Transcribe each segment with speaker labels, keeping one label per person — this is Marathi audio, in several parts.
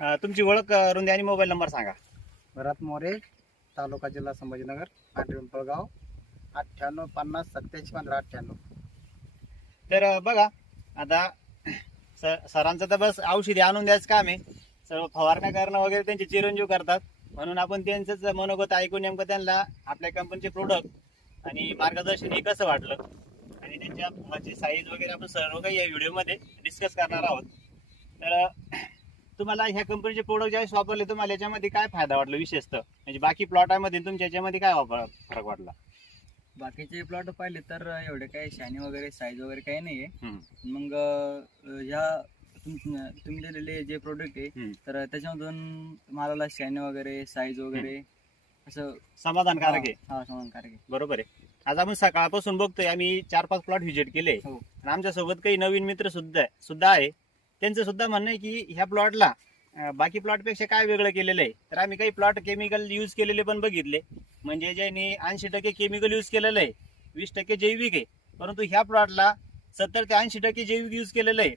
Speaker 1: अं, तुमची ओळख द्या आणि मोबाईल नंबर सांगा.
Speaker 2: भरत मोरे तालुका जिल्हा संभाजीनगर पांढरी पिंपळगाव अठ्ठ्याण्णव पन्नास सत्याऐंशी पंधरा अठ्ठ्याण्णव.
Speaker 1: तर अं, बघा आता स- सरांचं तर बस औषधी आणून द्यायचं काम आहे. सर्व फवारण्या करणं वगैरे त्यांचे चिरंजीव करतात. म्हणून आपण त्यांचंच मनोगत ऐकून नेमकं त्यांना आपल्या कंपनीचे प्रोडक्ट आणि मार्गदर्शन हे कसं वाटलं आणि त्यांच्या फुलाची साईज वगैरे आपण सर्व काही या व्हिडिओमध्ये डिस्कस करणार आहोत. तर अं, तुम्हाला ह्या कंपनीचे प्रोडक्ट ज्यावेळेस वापरले तुम्हाला याच्यामध्ये काय फायदा वाटला विशेषतः? म्हणजे बाकी प्लॉटामध्ये तुमच्या याच्यामध्ये काय वापर फरक वाटला?
Speaker 3: बाकीचे प्लॉट पाहिले तर एवढे काही शायनी वगैरे साईज वगैरे काही नाहीये. मग ह्या तुम- तुम्ही दिलेले जे प्रोडक्ट आहे. तर त्याच्यामधून मालाला शायनी वगैरे साईज वगैरे असं
Speaker 1: समाधानकारक आहे.
Speaker 3: हा समानकारक आहे.
Speaker 1: बरोबर आहे. आज आपण सकाळपासून बघतोय आम्ही चार पाच प्लॉट व्हिजिट केले.
Speaker 3: हो.
Speaker 1: आणि आमच्यासोबत काही नवीन मित्र सुद्धा सुद्धा आहे. त्यांचं सुद्धा म्हणणं आहे की ह्या प्लॉटला बाकी प्लॉटपेक्षा काय वेगळं केलेलं आहे? तर आम्ही काही प्लॉट केमिकल यूज केलेले पण बघितले. म्हणजे ज्यांनी ऐंशी टक्के केमिकल यूज केलेलं आहे वीस टक्के जैविक आहे. परंतु ह्या प्लॉटला सत्तर ते ऐंशी टक्के जैविक यूज केलेलं आहे.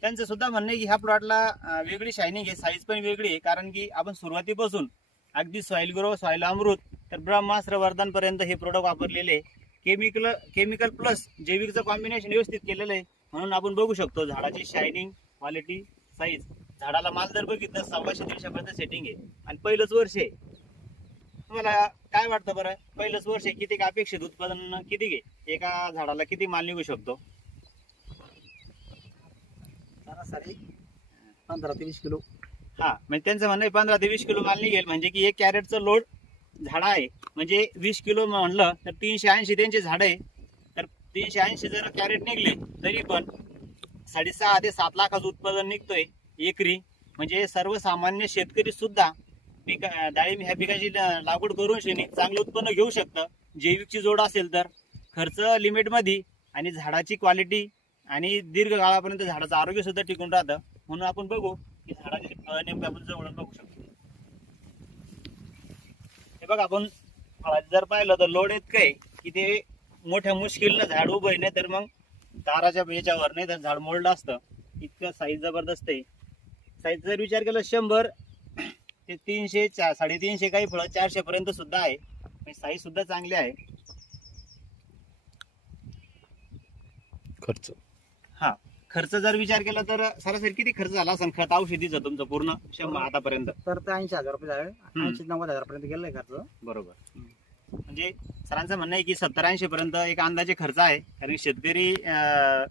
Speaker 1: त्यांचं सुद्धा म्हणणं आहे की ह्या प्लॉटला वेगळी शायनिंग आहे साईज पण वेगळी आहे. कारण की आपण सुरुवातीपासून अगदी सॉईल ग्रो सॉईल अमृत तर ब्रह्मास्त्र वर्धनपर्यंत हे प्रोडक्ट वापरलेले आहे. केमिकल केमिकल प्लस जैविकचं कॉम्बिनेशन व्यवस्थित केलेलं आहे. म्हणून आपण बघू शकतो झाडाची शायनिंग क्वालिटी साईज झाडाला माल जर बघितलं सव्वाशे दीडशेपर्यंत सेटिंग आहे. आणि पहिलंच वर्ष आहे. तुम्हाला काय वाटतं बरं? पहिलंच वर्ष आहे किती अपेक्षित उत्पादन किती घे? एका झाडाला किती माल निघू शकतो?
Speaker 2: सरासरी पंधरा ते वीस किलो.
Speaker 1: हा म्हणजे त्यांचं म्हणणं पंधरा ते वीस किलो माल निघेल. म्हणजे की एक कॅरेटचं लोड झाड आहे. म्हणजे वीस किलो म्हणलं तर तीनशे ऐंशी त्यांचे झाड आहे. तीनशे ऐंशी जर कॅरेट निघले तरी पण साडेसहा ते सात लाखाचं उत्पादन निघतोय एकरी. म्हणजे सर्वसामान्य शेतकरी सुद्धा पिका डाळिंब ह्या पिकाची लागवड करून शेणी चांगलं उत्पन्न घेऊ शकतं. जैविकची जोड असेल तर खर्च लिमिटमध्ये आणि झाडाची क्वालिटी आणि दीर्घ काळापर्यंत झाडाचं आरोग्य सुद्धा टिकून राहतं. म्हणून आपण बघू की झाडाचे फळ नेमकं आपण जवळ बघू शकतो. हे बघा आपण जर पाहिलं तर लोड येत काय की ते मोठ्या मुश्किलनं झाड उभं आहे नाही तर मग ताराच्या याच्यावर नाही तर झाड मोल्ड असतं. इतकं साईज जबरदस्त आहे. साईज जर विचार केला शंभर ते तीनशे चा साडेतीनशे काही फळं चारशे पर्यंत सुद्धा आहे. साईज सुद्धा चांगली आहे.
Speaker 4: खर्च.
Speaker 1: हा. खर्च जर विचार केला तर सरासरी किती खर्च झाला असेल? खत औषधीचं तुमचं पूर्ण शंभर आतापर्यंत.
Speaker 2: तर ते ऐंशी हजार रुपये झाले. ऐंशी नव्वद हजारपर्यंत गेलंय खर्च.
Speaker 1: बरोबर. म्हणजे सरांचं म्हणणं आहे की सत्तर ऐंशी पर्यंत एक अंदाजे खर्च आहे. कारण शेतकरी अं,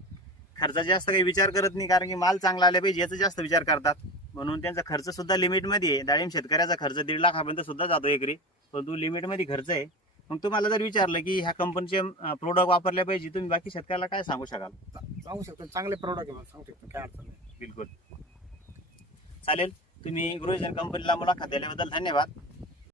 Speaker 1: खर्चाचा जास्त काही विचार करत नाही कारण की माल चांगला आला पाहिजे याचा जास्त विचार करतात. म्हणून त्यांचा खर्च सुद्धा लिमिटमध्ये आहे. डाळिंब शेतकऱ्याचा खर्च दीड लाखापर्यंत सुद्धा जातो एकरी. परंतु लिमिटमध्ये खर्च आहे. मग तुम्हाला जर विचारलं की ह्या कंपनीचे प्रोडक्ट वापरले पाहिजे तुम्ही बाकी शेतकऱ्याला काय सांगू शकाल?
Speaker 2: सांगू शकतो. चांगले प्रोडक्ट आहे सांगू शकतो. काय अडचण नाही.
Speaker 1: बिलकुल. चालेल. तुम्ही गृहजन कंपनीला मुलाखत दिल्याबद्दल धन्यवाद.